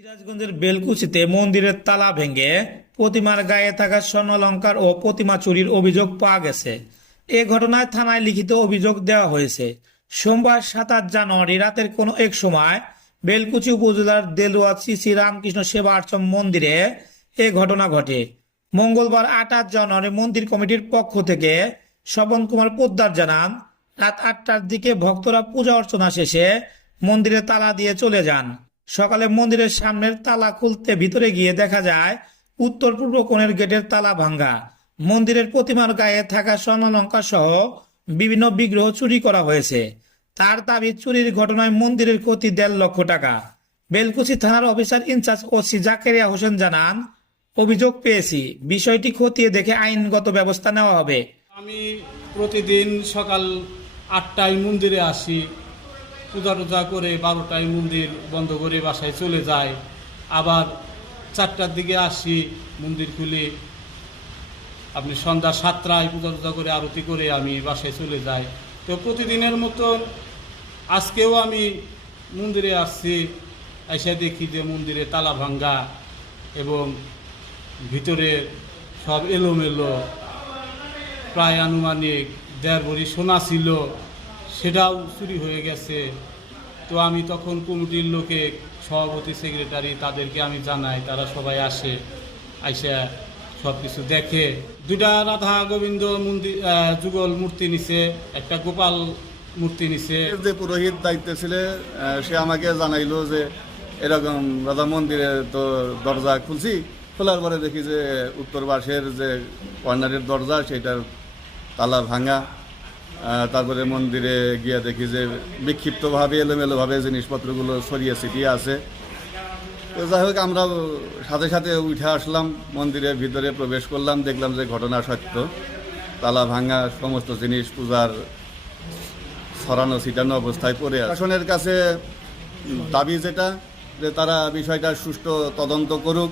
সিরাজগঞ্জের বেলকুচিতে মন্দিরের তালা ভেঙে প্রতিমার গায়ে থাকা স্বর্ণলঙ্কার ও প্রতিমা চুরির অভিযোগ পাওয়া গেছে। এ ঘটনায় থানায় লিখিত অভিযোগ দেওয়া হয়েছে। সোমবার সাতাশ জানুয়ারি রাতের কোনো এক সময় বেলকুচি উপজেলার দেলুয়া শ্রী শ্রী রামকৃষ্ণ সেবা আশ্রম মন্দিরে এ ঘটনা ঘটে। মঙ্গলবার আঠাশ জানুয়ারি মন্দির কমিটির পক্ষ থেকে স্বপন কুমার পোদ্দার জানান, রাত আটটার দিকে ভক্তরা পূজা অর্চনা শেষে মন্দিরে তালা দিয়ে চলে যান। সকালে মন্দিরের সামনের তালা খুলতে ভিতরে গিয়ে দেখা যায়, উত্তর পূর্ব কোণের গেটের তালা ভাঙ্গা। মন্দিরের প্রতিমার গায়ে থাকা স্বর্ণলঙ্কা সহ বিভিন্ন বিগ্রহ চুরি করা হয়েছে। তার দাবি, চুরির ঘটনায় মন্দিরের ক্ষতি দেড় লক্ষ টাকা। বেলকুচি থানার officer in charge OC Zakaria Hossain জানান, অভিযোগ পেয়েছি। বিষয়টি খতিয়ে দেখে আইনগত ব্যবস্থা নেওয়া হবে। আমি প্রতিদিন সকাল আটটায় মন্দিরে আসি। পূজা টুজা করে বারোটায় মন্দির বন্ধ করে বাসায় চলে যায়। আবার চারটার দিকে আসি, মন্দির খুলে। আপনি সন্ধ্যা সাতটায় পূজা টুজা করে আরতি করে আমি বাসায় চলে যাই। তো প্রতিদিনের মতন আজকেও আমি মন্দিরে আসছি, এসে দেখি যে মন্দিরে তালা ভাঙ্গা এবং ভিতরে সব এলোমেলো। প্রায় আনুমানিক দেড় ভরি সোনা ছিল। সেটাও চুরি হয়ে গেছে। তো আমি তখন কমিটির লোকে সভাপতি সেক্রেটারি তাদেরকে আমি জানাই, তারা সবাই আসে, আইসা সব কিছু দেখে। দুটা রাধা গোবিন্দ মন্দির যুগল মূর্তি নিছে, একটা গোপাল মূর্তি নিছে। যে পুরোহিত দায়িত্বে ছিল সে আমাকে জানাইলো যে এরকম রাধা মন্দিরে তো দরজা খুলছি, খোলার পরে দেখি যে উত্তর পাশের যে কর্নারের দরজা, সেটার তালা ভাঙা। তারপরে মন্দিরে গিয়ে দেখি যে বিক্ষিপ্তভাবে, এলোমেলোভাবে জিনিসপত্রগুলো ছড়িয়ে ছিটিয়ে আছে। তো যাই হোক আমরা সাথে সাথে উঠে আসলাম, মন্দিরের ভিতরে প্রবেশ করলাম, দেখলাম যে ঘটনা সত্য। তালা ভাঙা, সমস্ত জিনিস পূজার ছড়ানো, ছিটানো অবস্থায় পড়ে আসনের কাছে দাবি যেটা, যে তারা বিষয়টা সুষ্ঠু তদন্ত করুক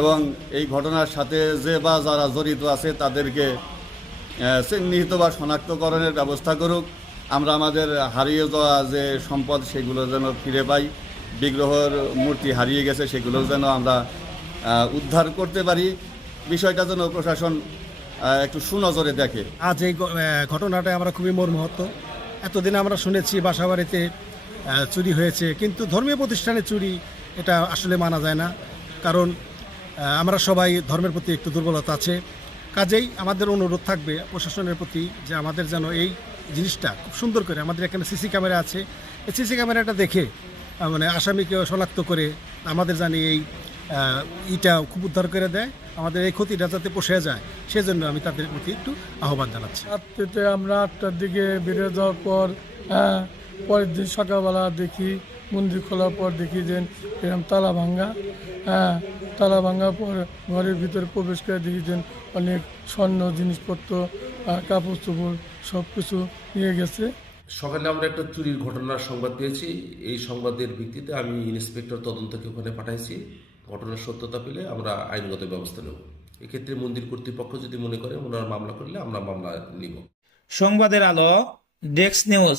এবং এই ঘটনার সাথে যে বা যারা জড়িত আছে, তাদেরকে চিহ্নিত বা শনাক্তকরণের ব্যবস্থা করুক। আমরা আমাদের হারিয়ে যাওয়া যে সম্পদ, সেগুলো যেন ফিরে পাই। বিগ্রহর মূর্তি হারিয়ে গেছে, সেগুলো যেন আমরা উদ্ধার করতে পারি। বিষয়টা যেন প্রশাসন একটু সুনজরে দেখে। আজ এই ঘটনাটা আমরা খুবই মর্মাহত। এতদিন আমরা শুনেছি বাসা বাড়িতে চুরি হয়েছে। কিন্তু ধর্মীয় প্রতিষ্ঠানে চুরি, এটা আসলে মানা যায় না। কারণ আমরা সবাই ধর্মের প্রতি একটু দুর্বলতা আছে। কাজেই আমাদের অনুরোধ থাকবে প্রশাসনের প্রতি যে আমাদের যেন এই জিনিসটা খুব সুন্দর করে, আমাদের এখানে সিসি ক্যামেরা আছে। এই সিসি ক্যামেরাটা দেখে মানে আসামিকে শনাক্ত করে আমাদের জানি এই ইটা খুব উদ্ধার করে দেয়, আমাদের এই ক্ষতিটা যাতে পোষে যায়, সেজন্য আমি তাদের প্রতি একটু আহ্বান জানাচ্ছি। রাত্রিতে আমরা আটটার দিকে বেরিয়ে যাওয়ার পর পরের দিন সকালবেলা দেখি মন্দির খোলার পর দেখি যে এরকম তালা ভাঙ্গা। হ্যাঁ তালা ভাঙ্গার পর ঘরের ভিতরে প্রবেশ করে দেখি যে অনেক স্বর্ণ জিনিসপত্র আর কাপড় চোপড় সব কিছু নিয়ে গেছে। সকালে আমরা একটা চুরির ঘটনার সংবাদ পেয়েছি। এই সংবাদের ভিত্তিতে আমি ইন্সপেক্টর তদন্তকে ওখানে পাঠাইছি। ঘটনার সত্যতা পেলে আমরা আইনগত ব্যবস্থা নেব। এক্ষেত্রে মন্দির কর্তৃপক্ষ যদি মনে করে ওনারা মামলা করলে আমরা মামলা নিব। সংবাদের আলো ডেস্ক নিউজ